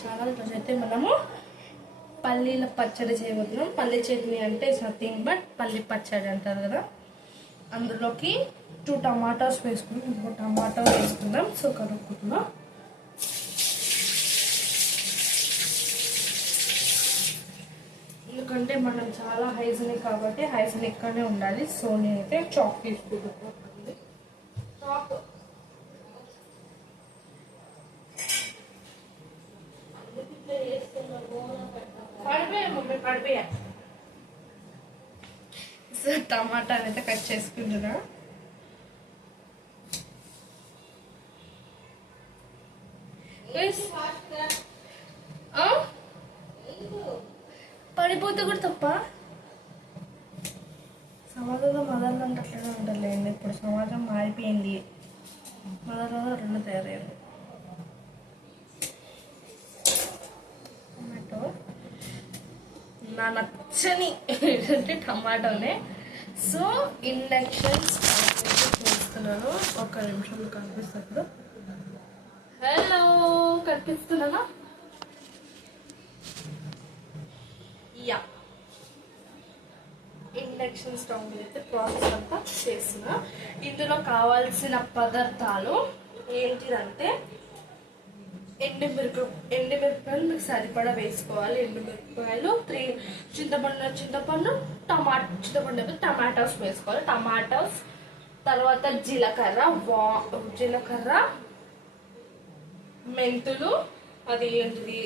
Channel. రోజైతే మనము పల్లీల పచ్చడి చేయబోతున్నాం. పల్లి చట్నీ అంటే ఇట్స్ నథింగ్ బట్ పల్లి పచ్చడి అంటారు కదా. అందులోకి 2 టమాటాస్ వేసుకున్నాం. ఇంకో టమాటా వేసుకుందాం. సో కలుపుకుంటున్నాం. ఎందుకంటే మనం చాలా హైజీనిక్ కాబట్టి హైజీనిక్గానే ఉండాలి. సో నేనైతే చాక్ తీసుకుంటున్నాను. చాక్ పడిపోయా. సో టమాటాని అయితే కట్ చేసుకుంటున్నా. పడిపోతే కూడా తప్ప. సమాజంలో మదర్లు అంటే అట్లనే ఉండలేండి. ఇప్పుడు సమాజం మారిపోయింది. మదర్లో 2 తయారయ్యారు. టమాటో నా నచ్చని ఏంటంటే టమాటోనే. సో ఇండక్షన్ చేస్తున్నాను. 1 నిమిషంలో కనిపిస్తుంది. హలో, కనిపిస్తున్నానా? యా, ఇండక్షన్ స్టవ్ మీద అయితే ప్రాసెస్ అంతా చేస్తున్నా. ఇందులో కావాల్సిన పదార్థాలు ఏంటిదంటే ఎండుమిరపకాయలు మీకు సరిపడా వేసుకోవాలి. ఎండుమిరపకాయలు 3 చింతపండు టమాటోస్ వేసుకోవాలి. టమాటోస్ తర్వాత జీలకర్ర, మెంతులు, అది ఏంటిది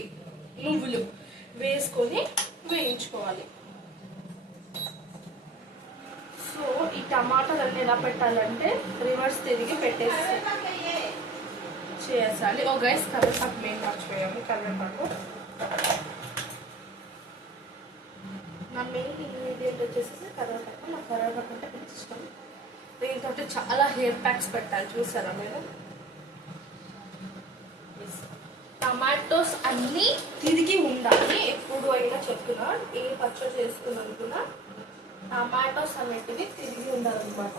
నువ్వులు వేసుకొని వేయించుకోవాలి. సో ఈ టమాటాలన్నీ ఎలా పెట్టాలంటే రివర్స్ తిరిగి పెట్టేసి చేయాలి. ఓ గైస్, కరివేపాకు మెయిన్ మర్చిపోయాము. కరివేపాకు నా మెయిన్ ఇంగ్రీడియంట్ వచ్చేసి కరివేపాకు. నాకు కరివేపాకు అంటే ఇష్టం. దీంతో చాలా హెయిర్ ప్యాక్స్ పెట్టాలి. చూసారా మీరు? టమాటోస్ అన్నీ తిరిగి ఉండాలి. ఎప్పుడు అయినా చెప్తున్నా, ఏ పచ్చడి చేసుకున్నా టమాటోస్ అనేటివి తిరిగి ఉండాలన్నమాట.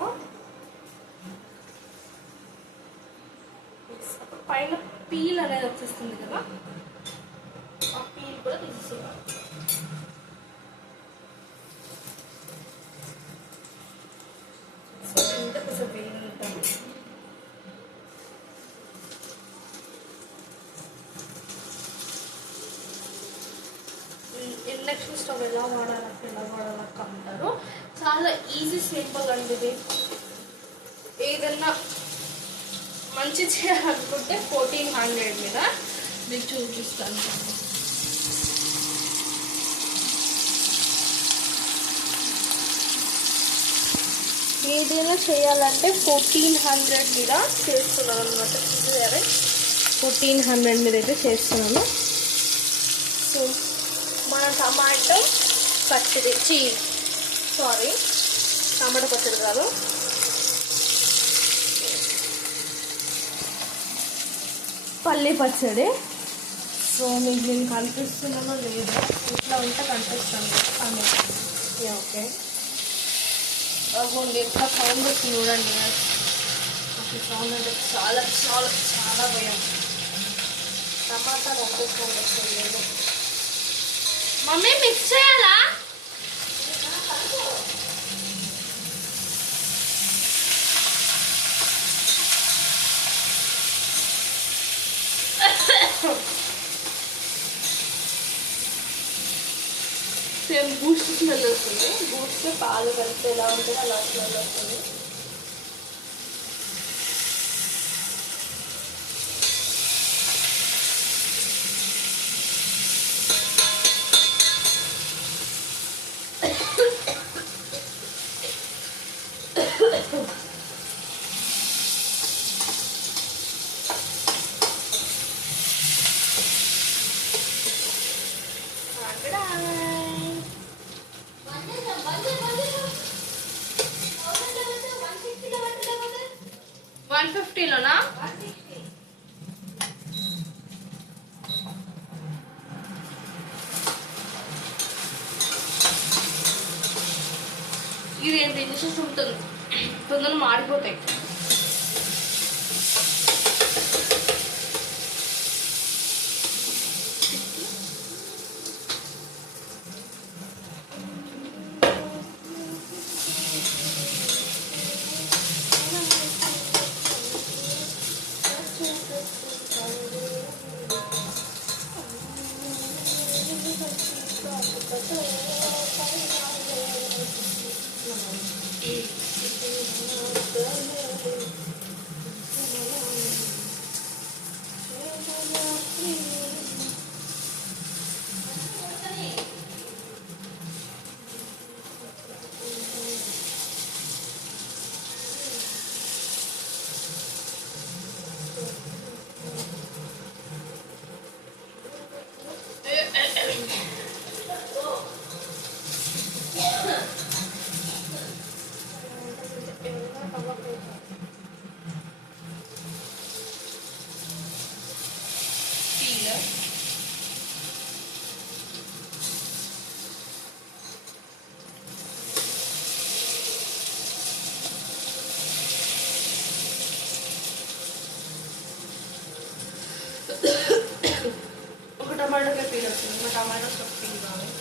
పైన పీల్ అనేది వచ్చేస్తుంది కదా, ఆ పీల్ కూడా తీసేయాలి. సో ఇంత కొంచెం వేయింటాము. ఇండక్షన్ స్టవ్ ఎలా వాడాలక్క అంటారు. చాలా ఈజీ, సింపుల్ అండి ఇది. ఏదన్నా మంచి చేయాలనుకుంటే 1400 మీద మీకు చూపిస్తాను. ఏదైనా చేయాలంటే 1400 మీద చేస్తున్నాను అనమాట. 1400 మీద అయితే చేస్తున్నాను. సో మన టమాటో పచ్చడి టమాటో పచ్చడి కాదు, పల్లి పచ్చడి. సో మీకు నేను కనిపిస్తున్నానో లేదో, ఇట్లా ఉంటే కనిపిస్తాను. ఓకే, అవ్వండి. ఎంత సౌండ్ వస్తుంది చూడండి. అసలు సౌండ్ అంటే చాలా చాలా చాలా భయం. టమాటా ఒకే సౌండ్ వస్తుంది. లేదు మమ్మీ, మిక్స్ చేయాలా? సేమ్ బూస్ట్ స్మెల్ వస్తుంది. బూస్ట్ పాలు కలిపితే ఎలా ఉంటుందో అలా స్మెల్ వస్తుంది. $150లోనా? ఇది ఎంత ఇంజెక్షన్స్ ఉంటుంది, తొందరగా మాడిపోతాయి. ఒక టమాటోకే పీల్ వస్తుంది, మా టమాటో పీల్ కావాలి.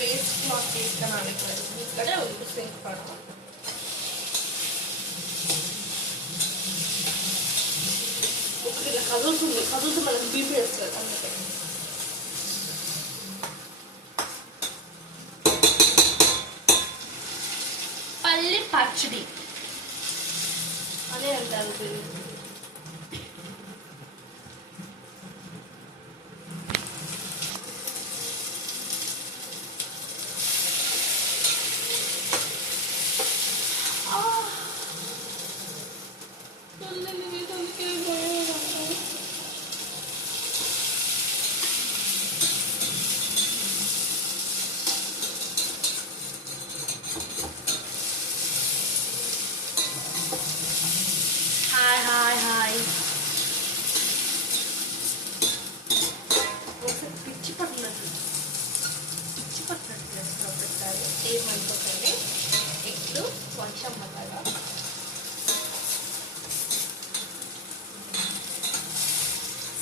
వేస్ట్ క్లాత్ తీసుకున్నాను ఇక్కడే ఉంది సింక్ పడ. ఇలా కదులుతూ మనకు బీపీ వస్తుంది అందుకే. పల్లి పచ్చడి అదే అంటారు. హాయ్ ఒకసారి పిచ్చి పట్టినట్టు పెట్టాలి. ఏమనుకోకండి, ఎగ్లు కొంచెం మసాలా.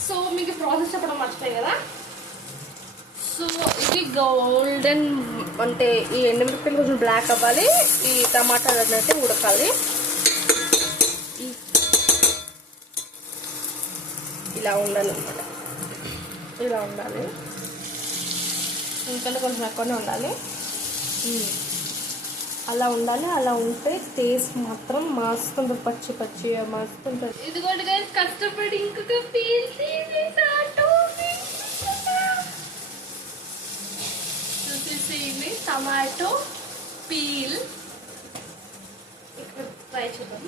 సో మీకు ప్రాసెస్ చెప్పడం మర్చిపోయి కదా. సో ఇది గోల్డెన్ అంటే ఈ ఎండుమిరపకాయలు కొంచెం బ్లాక్ అవ్వాలి, ఈ టమాటాలు అయితే ఉడకాలి. ఇలా ఉండాలి అన్నమాట, ఇలా ఉండాలి. ఇంకా కొంచెం ఎక్కువనే ఉండాలి. అలా ఉండాలి. అలా ఉంటే టేస్ట్ మాత్రం మస్తు ఉంటుంది, పచ్చి పచ్చిగా మస్తు ఉంటుంది. ఇదిగోండి గైస్, కష్టపడి ఇంకొక పీల్ చూసేసి టమాటో పీల్ ఇక్కడ ట్రై చేద్దాం.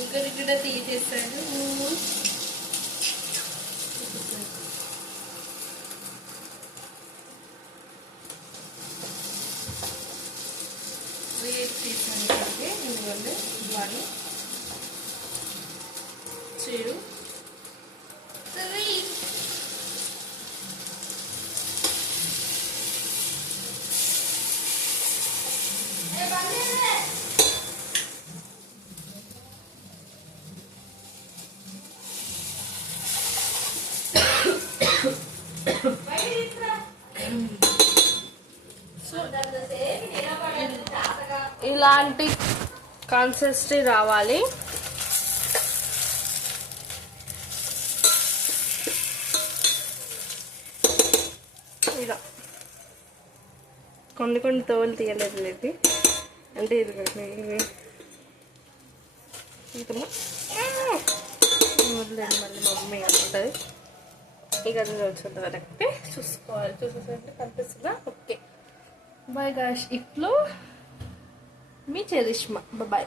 ఇక్కడ కూడా తీసేసాడు. తీసాను ఎందుకంటే 1 2 3 ఇలాంటి కన్సిస్టెన్సీ రావాలి. ఇలా కొన్ని తోలు తీయలేదు. అంటే ఇది వదిలేండి, మళ్ళీ మా మమ్మీ ఉంటుంది. ఇక అది వచ్చింది కరెక్టే చూసుకోవాలి. చూసేసరికి కనిపిస్తుందా? Okay bye guys. ఇప్పుడు మీ చరిష్మా బాయ్.